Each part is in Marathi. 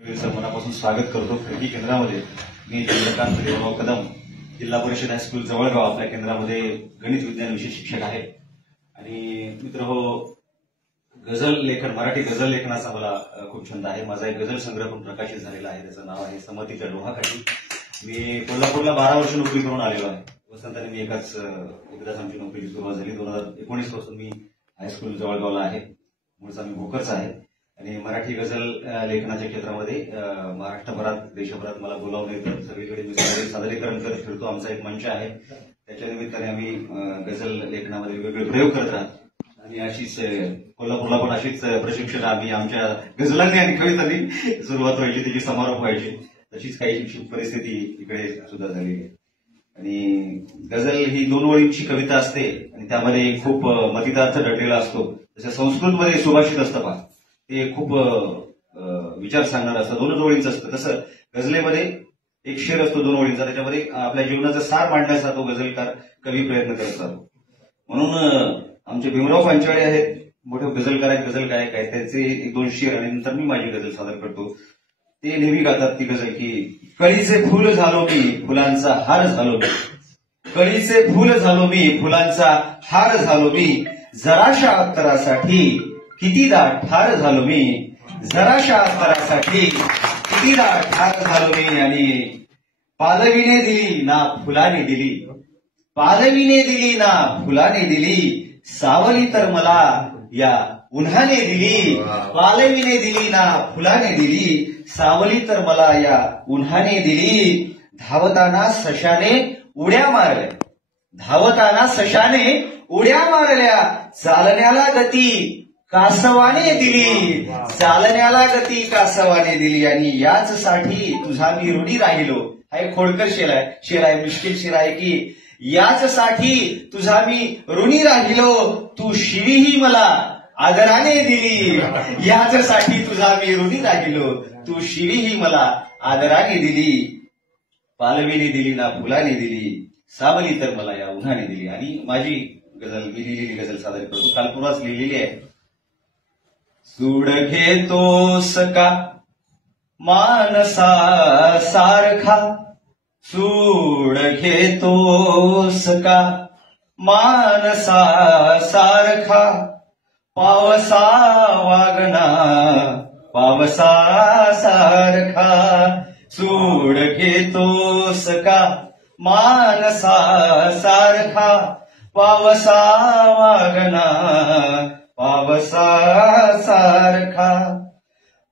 मनापासून स्वागत करतो. खडकी केंद्रामध्ये मी चंद्रकांत देवराव कदम, जिल्हा परिषद हायस्कूल जवळगाव आपल्या केंद्रामध्ये गणित विज्ञान विषय शिक्षक आहे. आणि मित्र हो, गझल लेखन, मराठी गझल लेखनाचा मला खूप छंद आहे. माझा एक गझल संग्रह पण प्रकाशित झालेला आहे. त्याचं नाव आहे समतीच्या डोहाखाली. मी कोल्हापूरला 12 वर्ष नोकरी करून आलेलो आहे. वसंताने मी एकदाच आमची नोकरी सुरुवात झाली. 2019 पासून मी हायस्कूल जवळगावला आहे. मूळचा मी भोकरचा आहे. आणि मराठी गझल लेखनाच्या क्षेत्रामध्ये महाराष्ट्रभरात, देशभरात मला बोलावलं येतं. सगळीकडे मी सादरीकरण करत फिरतो. आमचा एक मंच आहे. त्याच्या निमित्ताने आम्ही गझल लेखनामध्ये वेगवेगळे प्रयोग करत राहतो. आणि अशीच कोल्हापूरला पण अशीच प्रशिक्षण आम्ही आमच्या गझलांनी आणि कवितांनी सुरुवात व्हायची, त्याची समारोप व्हायचे. तशीच काही परिस्थिती इकडे सुद्धा झालेली आहे. आणि गझल ही 2 ओळींची कविता असते आणि त्यामध्ये खूप मतितार्थ दडलेला असतो. जसं संस्कृतमध्ये सुभाषित असतं पहा, ते खूप विचार सांगणार असतं. 2 ओळींचं असतं. तसं गझलेमध्ये एक शेर असतो 2 ओळींचा. त्याच्यामध्ये आपल्या जीवनाचा सार मांडण्याचा तो गझलकार कवी प्रयत्न करत असतो. म्हणून आमचे भीमराव पांचाळे आहेत, मोठे गझलकार आहेत, गझल गायक आहेत. त्यांचे 1-2 शेर आणि नंतर मी माझी गझल सादर करतो. ते नेहमी गातात ती गझल की कळीचे फूल झालो मी, फुलांचा हार झालो मी. कळीचे फूल झालो मी, फुलांचा हार झालो मी. जराशा अत्तरासाठी कितीदा ठार झालो मी. जराशा अत्तरासाठी कितीदा ठार झालो मी. आणि पालवीने दिली ना फुलाने दिली, पालवीने दिली ना फुलाने दिली. सावली तर मला या उन्हाने दिली. पालवीने दिली ना फुलाने दिली. सावली तर मला या उन्हाने दिली. धावताना सशाने उड्या मारल्या, धावताना सशाने उड्या मारल्या. चालण्याला गती कासवाने दिली, चालण्याला गती कासवाने दिली. आणि याच साठी तुझा मी ऋणी राहिलो. हा एक खोडकर शेर आहे, मुश्किल शेर आहे की याच साठी तुझा मी ऋणी राहिलो. तू शिवीही मला आदराने दिली. याचसाठी तुझा मी ऋणी राहिलो. तू शिवीही मला आदराने दिली. पालवीने दिली ना फुलाने दिली. सावली तर मला या उन्हाने दिली. आणि माझी गझल, मी लिहिलेली गझल सादर करतो. काल पुराच लिहिलेली आहे. सूड घेतोस का मानसा सारखा, सूड घेतोस का मानसा सारखा. पावसा वागना पावसा सारखा. सूड घेतोस का मानसा सारखा. पावसा वागना पावसा सारखा.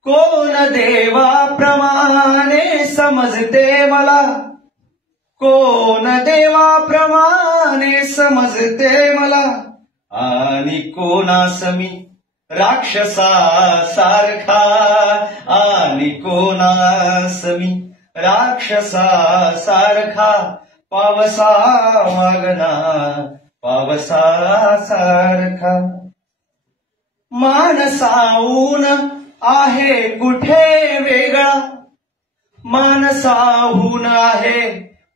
कोण देवाप्रमाणे समजते मला, कोण देवाप्रमाणे समजते मला. आणि कोणास मी राक्षसा सारखा. आणि कोणास मी राक्षसा सारखा. पावसा वागना पावसा सारखा. मानसाहून आहे कुठे वेगळा, मानसाहून आहे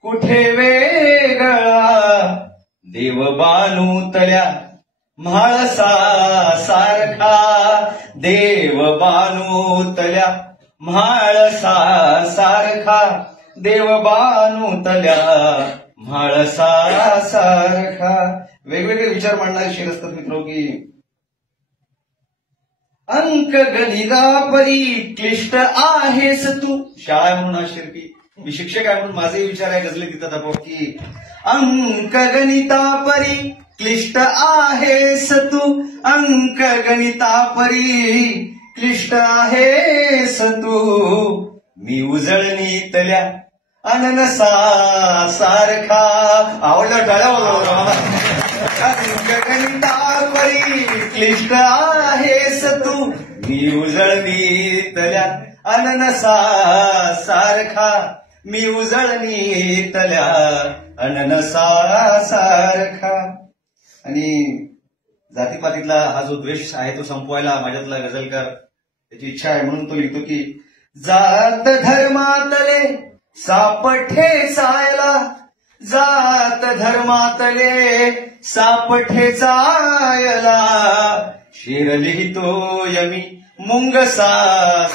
कुठे वेगळा. देव बानूतल्या म्हाळसा सारखा. देव बानूतल्या म्हाळसा सारखा. देव बानूतल्या म्हाळसा सारखा. वेगवेगळे विचार मांडणारे शेर असतात मित्र की अंक गणिता परी क्लिष्ट आहेस तू. शाळा म्हणून हा शेर की मी शिक्षक आहे म्हणून माझे विचार आहे गझले तिथं दाखव की अंक गणिता परी क्लिष्ट आहेस तू. अंक गणिता परी क्लिष्ट आहेस तू. मी उजळणीतल्या अननसा सारखा. आवडलं टाळ्या. अंक गणिता परी क्लिष्ट आहेस तू. मी उजळणीतल्या अननसा सारखा. मी उजळणीतल्या अननसा सारखा. आणि जातीपातीतला हा जो द्वेष आहे तो संपवायला माझ्यातला गझलकार त्याची इच्छा आहे. म्हणून तो लिहितो की जात धर्मातले सापठे चायला. जात धर्मातले सापठे चायला. शेर लिहितो यमी मुंगसा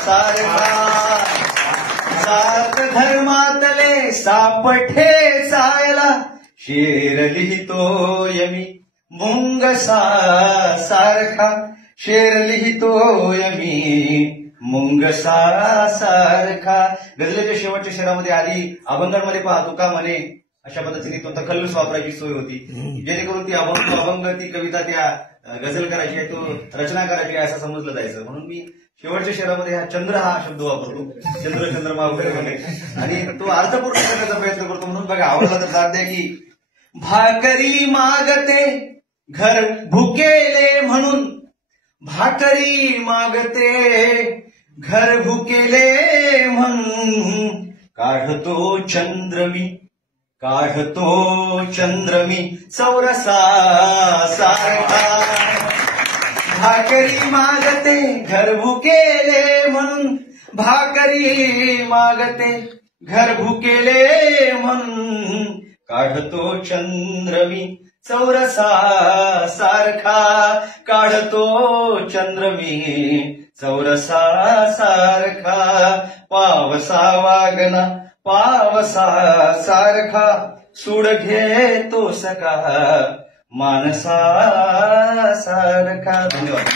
सारखा. सापठे चायला शेर लिहितोय मी मुंगसा सारखा शेर लिहितोय मी मुंगसा सारखा. गझलेच्या शेवटच्या शेरामध्ये आधी अभंगांमध्ये पाहतो का म्हणे अशा पद्धतीने तो तखल्लुस वापरायची सोय होती, जेणेकरून ती अभंग ती कविता त्या गझल करायची आहे, तो रचना करायची आहे असं समजलं जायचं. म्हणून मी शेवटच्या शेरामध्ये हा चंद्र हा शब्द वापरतो, चंद्र चंद्रमा वगैरे, आणि तो अर्थपूर्ण करण्याचा प्रयत्न करतो. म्हणून बघा, आवडला तर दाद द्या की भाकरी मागते घर भुकेले म्हणून, भाकरी मागते घर भुकेले म्हणून, काढतो चंद्र मी चौरसा सारखा. भाकरी मागते घर भुकेले म्हणून, भाकरी मागते घर भुकेले म्हणून, काढतो चंद्र मी चौरसा सारखा, काढतो चंद्र मी चौरसा सारखा. पावसा वागना पावसा सारखा, सूड घेतो सका मानसा सारखा. धन्यवाद.